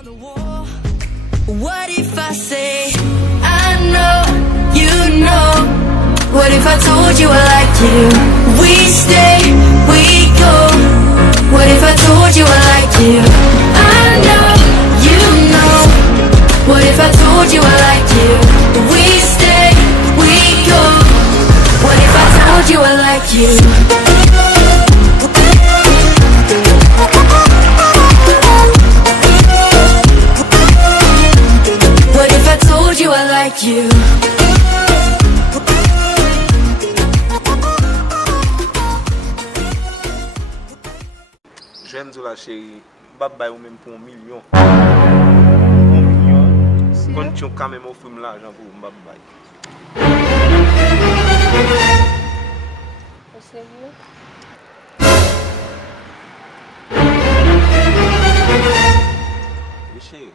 What if I say I know, you know? What if I told you I like you? We stay, we go. What if I told you I like you? I know, you know. What if I told you I like you? We stay, we go. What if I told you I like you? What if I told you I like you? J'aime la chérie, bye ou même pour 1 million. 1 million, quand tu as quand même offert l'argent pour me bye. Au sérieux? Oui chérie.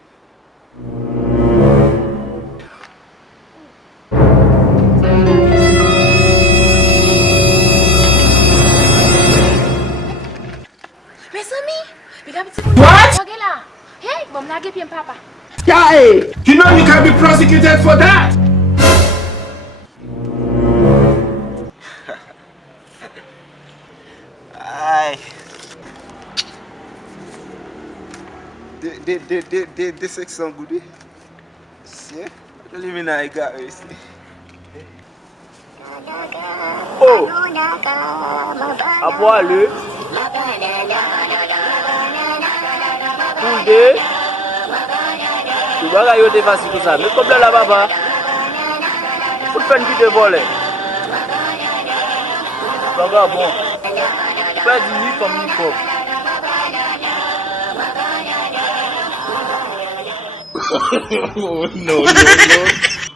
What? Hey, bom lagi pian papa. Hey, you know you can be prosecuted for that. Ai. De section goudi. C'est je lui na égaré ici. Oh. À boire le. Poule. Tu vas gagner des faciles comme ça. Mais comme là baba. Faut faire une vidéo voler. Baga bon. Pas du ni comme ni comme. Oh, no.